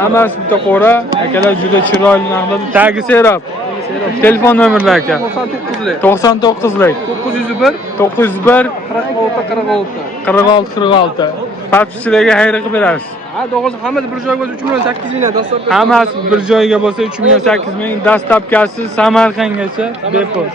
Hammasi bitta qora. Akalar juda chiroyli narxlarda. Tagi serob. Telefon nomerlar aka. 99lik. 901 901 46 46. Patchilarga xayr qilib berasiz. Ha, doğrusu hammasi bir joyga bo'lsa 3 million 8 ming dastlab. Hammasi bir joyga bo'lsa 3 million 8 ming dastlabkasi Samarqandgacha bepul.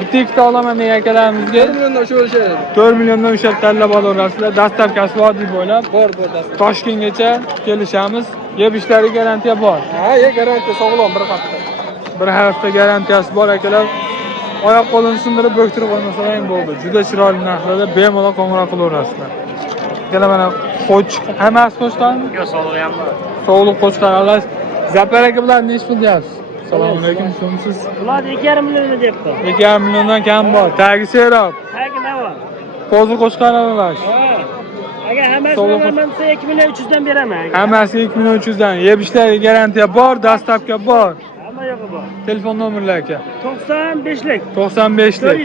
Bitta ikkita olaman degan akalarimizga 4 milliondan o'sha o'lishadi. 4 milliondan ushlab tanlab olaverasizlar. Dastlabkasi vodiy bo'ylab Bor dastlab. Toshkentgacha kelishamiz. Yeb ishlari garantiya bor. Ha, garantiya sog'lom bir hafta. Bir hafta garantiyasi bor akalar. Oyoq qo'lini sindirib bo'ktirib olmasalar ham bo'ldi. Juda chiroyli narxlarda bemalol qo'ng'iroq qilaverasizlar. Akalar mana qo'chiq, hammasi qo'chqarmi? Yo'q, sog'lig'i ham bor. Sog'liq qo'chqar alash. Zapar aka bilan nech pul deyapsiz? Assalomu alaykum, siz? Ular 2,5 million debdi. 2,5 milliondan kam bor. Tagi serob. Tagi nima bor? Qo'zi qo'chqar alash. Agar hammasini beraman desa 2 million 300 dan beraman. Hammasi 2 million 300 dan. Yeb ishlari garantiya bor, dastlabki bor. Hamma yo'qi bor. Telefon nomerlar aka. 95lik. 95lik.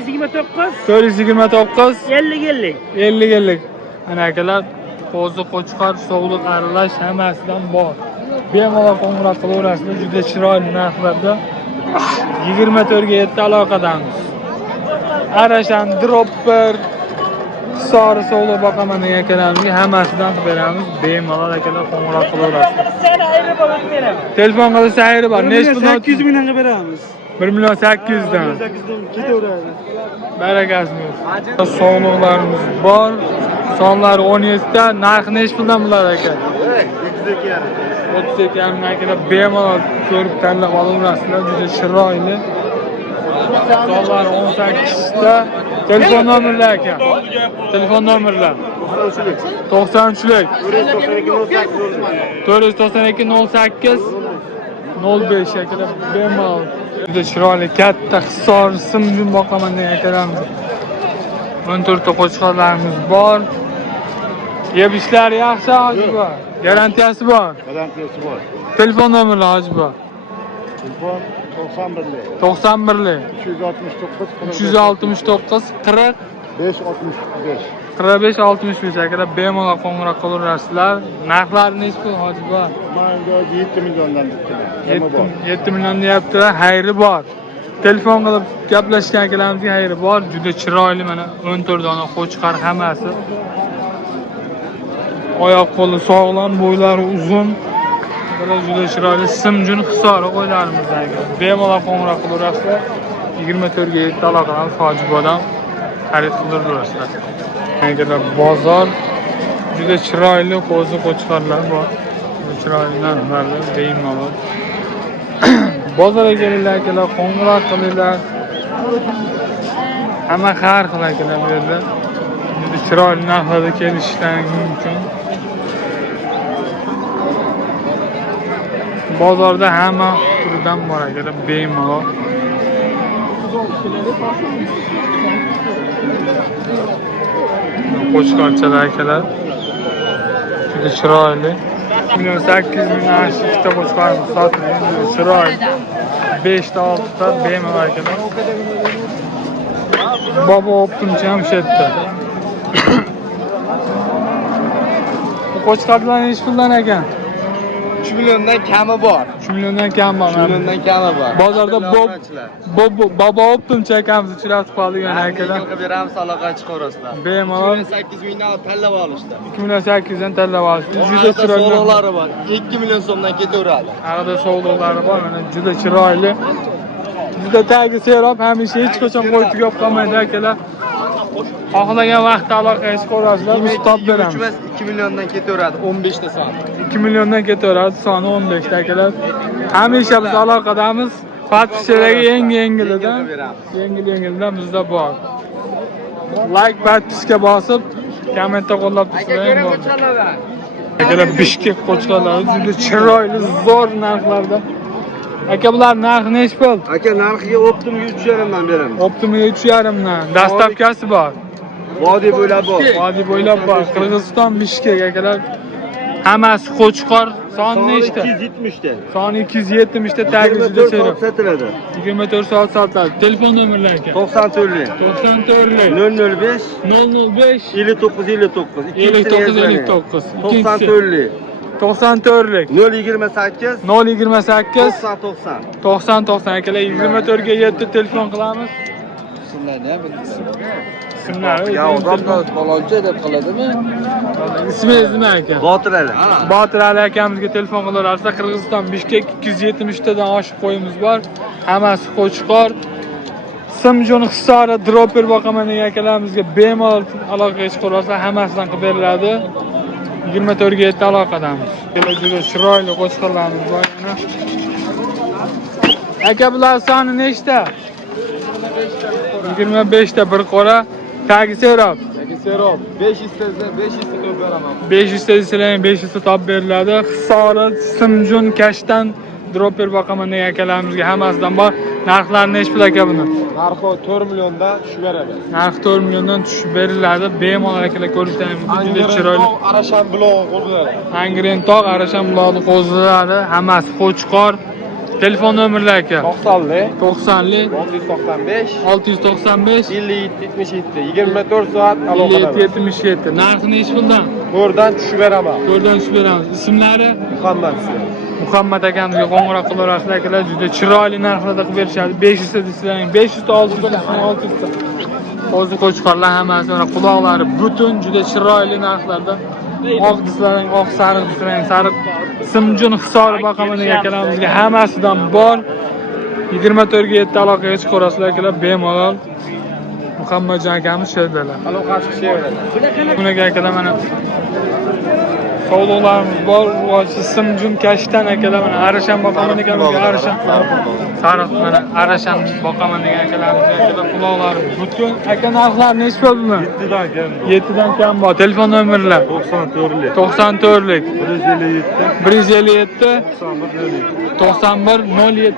429 429 50 50. Ana akalar, qo'zi qo'chqar, sog'liq aralash hammasidan bor. Bemalol qo'ng'iroq qilaverasizlar, juda chiroyli narxlarda. 24 ga 7 aloqadamiz. Arashan, dropper, sori sog'liq boqaman degan akalarimizga hammasidan qilib beramiz. Bemalol akalar qo'ng'iroq qilaverasizlar. Seni ayri bor beraman. Telefon qilsa ayri bor. Nech pul? 800 mingdan qilib beramiz. 1 million 800 dan. 800dan ketaveradi. Barakasini. Sog'liqlarimiz bor. Sonlari 17 ta. Narxi nech puldan bo'ladi aka? 32,5 akala bemalol ko'rib tanlab olaverasizlar. Juda chiroyli. Sonlari 18 ta. Telefon nomerlar aka. Telefon nomerlar. 93lik. 492 08 05 akalar bemalol. Juda chiroyli katta hisor simjun boqaman degan akalarimiz. 14 ta qo'chqorlarimiz bor. Yeb ishlari yaxshi hojiba. Garantiyasi bor. Garantiyasi bor. Telefon nomerlar hojiba. Telefon 91lik. 91lik 369 369 40 565. 45 65 akalar bemalol qo'ng'iroq qilaverasizlar. Narxlari nech pul hojiba? Mana 7 milliondan bitdilar. Nima bor? 7 million deyaptilar, xayri bor. Telefon qilib gaplashgan akalarimizga xayri bor. Juda chiroyli mana 14 dona qo'chqar hammasi. Oyoq qo'li sog'lom, bo'ylari uzun. Bular juda chiroyli simjun hisori qo'ylarimizga. Bemalol qo'ng'iroq qilaverasizlar. 24 ga 7 aloqamiz hojibodan xarid qildirasizlar. Akalar bozor juda chiroyli qo'zi qo'chqarlar bor. Chiroyli narxlarda bemalol. Bozorga kelinglar akalar, qo'ng'iroq qilinglar. Hamma har xil akalar bu yerda. Juda chiroyli narxlarda kelishlaringiz mumkin. Bozorda hamma turidan bor akalar, bemalol. Qo'chqorchalar akalar. Juda chiroyli. 800 ming ashta qo'chqorimiz sotilgan. Chiroyli. 5 ta 6 ta bemalol akalar. Bobo optimcha ham shu yerda. Bu qo'chqorlar nech puldan ekan? 3 milliondan kami bor. 3 milliondan kam bor. 3 milliondan kami bor. Bozorda bobo optimcha ekanmiz uchratib qoldik yana akalar. Qilib beramiz, aloqa chiqaverasizlar. Bemalol 8 mingdan tanlab olishdi. 2 million 800 dan tanlab olishdi. Juda chiroyli. Sog'liqlari bor. 2 million so'mdan ketaveradi. Arada sog'liqlari bor, mana juda chiroyli. Juda tagi serob, hamisha hech qachon qo'y tugab qolmaydi akalar. Xohlagan vaqtda aloqaga chiqaverasizlar, biz topib beramiz. 2 milliondan ketaveradi, 15 ta son. 2 milliondan ketaveradi, soni 15 ta akalar. Hamisha biz aloqadamiz. Patishlarga yengil-yengilidan, yengil-yengildan bizda bor. Like, patishga bosib, kommentda qo'llab turing. Akalar Bishkek qo'chqorlari juda chiroyli, zo'r narxlarda. Aka bular narxi nech pul? Aka narxiga optimga 3,5 dan beramiz. Optimiga 3,5 dan. Dastlabkasi bor. Vodiy bo'ylab bor. Vodiy bo'ylab bor. Qirg'iziston Bishkek akalar. Hammasi qo'chqor. Soni nechta? 270 ta. Soni 270 ta tagi juda serob. Sotiladi. 24 soat sotiladi. Telefon nomerlari aka. 94lik 94lik 005 005 59 59. 59 59. 94lik 94lik. 028 028 90 90. 90 90 akalar 24 ga 7 telefon qilamiz. Ismlari Ya uzoq Baloncha deb qoladimi? ismingiz nima aka? Botir Ali. Botir Ali akamizga telefon qilaversa Qirg'iziston Bishkek 270 tadan oshiq qo'yimiz bor. Hammasi Qo'chqor. Simjon Hisori dropper boqaman degan akalarimizga bemalol aloqaga chiqarsa hammasidan qilib beriladi. 24 ga 7 aloqadamiz. Juda chiroyli qo'chqorlarimiz bor. Aka bular soni nechta? 25 ta bir qora. Tagi serob. 500 tezda 500 ta to'p beraman. 500 ta sizlarga 500 ta top beriladi. Hisori Simjon Kashtan dropper boqaman degan akalarimizga hammasidan bor. Narxlari nech pul aka buni? Narxi 4 milliondan tushib beradi. Narx 4 milliondan tushib beriladi. Bemalol akalar ko'rishdan mumkin. Juda chiroyli. Arashan blog'i qo'ziladi. Angren tog' Arashan bulog'i qo'ziladi. Hammasi Qo'chqor. Telefon nomerlari aka. 90lik 90lik 695 695 57 77 24 soat aloqada. 77. Narxi nech puldan? 4dan tushib beraman. Ko'rdan tushib beramiz. Ismlari? Muhammad. Muhammad akamizga qo'ng'iroq qilaverasizlar akalar. Juda chiroyli narxlarda qilib berishadi. 500 ta desizlar, 500 ta 600 ta 600 ta. O'zi Qo'chqorlar hammasi mana quloqlari butun juda chiroyli narxlarda. Oq dislarning, oq sariq dislarning, sariq Simjon Hisori boqaman degan akalarimizga hammasidan bor. 24 ga 7 aloqaga chiqarasizlar akalar bemalol. Muhammadjon akamiz she'rdalar. Aloqasi she'rdalar. Bunaqa akalar mana savdolarimiz bor. Simjon Kashtan akalar mana Arashan boqaman deganimizga Arashan sariq mana Arashan boqaman degan akalarimizga akalar quloqlari butun. Aka narxlari nech bo'ldi? 7dan kam. 7dan kam bor. Telefon nomerlar 94lik 94lik 157 157 91 07.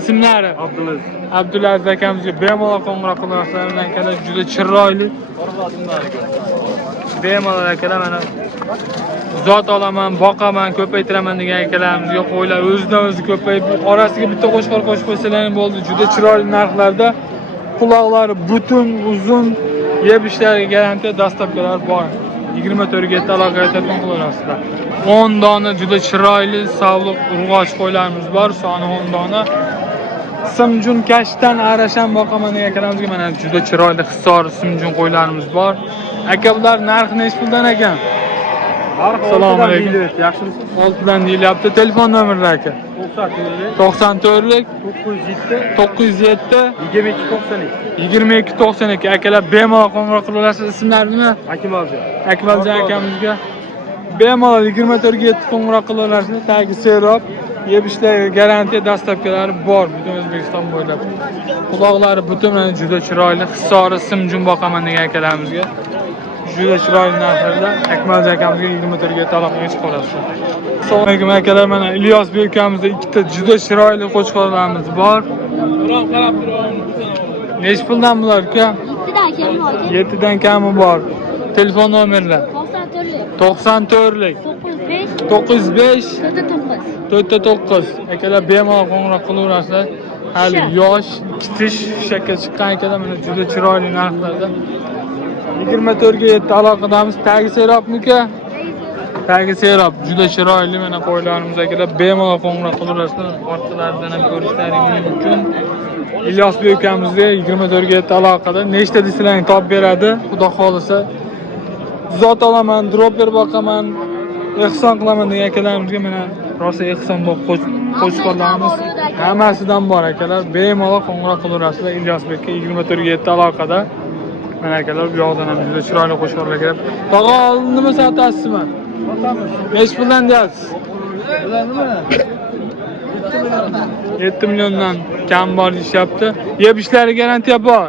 Ismlari Abdulaziz. Abdulaziz akamizga bemalol qo'ng'iroq qilasizlar. Akalar juda chiroyli. Bemalol akalar mana zot olaman, boqaman, ko'paytiraman degan akalarimizga qo'ylar o'zidan o'zi ko'payib, orasiga bitta qo'shqor qo'shib qo'ysalar bo'ldi. Juda chiroyli narxlarda. Quloqlari butun, uzun, yeb ishlariga garantiya dastlabkilar bor. 24 ga 7 aloqaga telefon qilaverasizlar. 10 dona juda chiroyli savliq urg'och qo'ylarimiz bor, soni 10 dona. Simjon Kashtan Arashan boqaman degan akalarimizga mana juda chiroyli Hisor Simjon qo'ylarimiz bor. Aka bular narxi nech puldan ekan? Assalomu alaykum. Yaxshimisiz? 6 dan deyilyapti. Telefon nomerlari aka. 94lik 907 22 92 akalar bemalol qo'ng'iroq qilaverasiz. Ismlari nima? Akmaljon. Akmaljon akamizga bemalol 24 ga 7 qo'ng'iroq qilaverasiz. Tagi serob, yeb ishlarga garantiya dastlabkilari bor butun O'zbekiston bo'ylab. Quloqlari butun juda chiroyli. Hisori Simjon boqaman degan akalarimizga juda chiroyli narxlarda Akmaljon akamizga 24 ga 7 aloqaga chiqarasiz. Assalomu alaykum akalar, mana Ilyos bek akamizda ikkita juda chiroyli qo'chqorlarimiz bor. Nech puldan bular aka? 7dan kami bor. 7dan kami bor. Telefon nomerlar 94lik 94lik 905 905 4 akalar bemalol qo'ng'iroq qilaverasizlar. Hali yosh, kitish shakka chiqqan akalar mana juda chiroyli narxlarda 24 ga 7 aloqadamiz. Tagi serobniki? Tagi serob juda chiroyli mana qo'ylarimiz akalar bemalol qo'ng'iroq qilaverasizlar. Orqalaridan ham ko'rishlaringiz mumkin. Ilyos bek akamizga 24 ga 7 aloqada nechta desalaring top beradi. Xudo xolisa zot olaman, dropper boqaman, ehson qilaman degan akalarimizga mana rosa ehson bo'lib qo'chqorlarimiz hammasidan bor akalar. Bemalol qo'ng'iroq qilaverasizlar. Ilyos bekka 24 ga 7 aloqada. Mana akalar bu yoqdan ham juda chiroyli qo'shqorlar kelib. Tog'a nima sotasizmi? Sotamiz. Nech puldan deyapsiz? Bular nima? 7 milliondan kam bor deyapti. Yeb ishlari garantiya bor.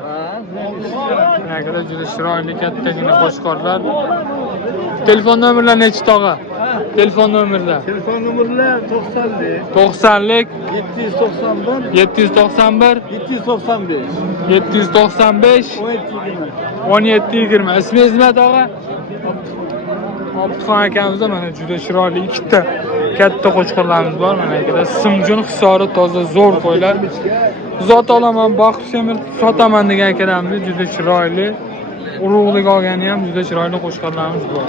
Akalar juda chiroyli kattagina qo'shqorlar. Telefon nomerlari nechi tog'a? Telefon nomerlar. Telefon nomerlar 90lik 90lik 791 791 795 795 1720. Ismingiz nima tog'a? Abdufon akamizda mana juda chiroyli ikkita katta qo'chqorlarimiz bor. Mana akalar Simjon Hisori toza zo'r qo'ylar. Zot olaman, boqib semirtib sotaman degan akalarimiz juda chiroyli. Urug'lik olgani ham juda chiroyli qo'chqorlarimiz bor.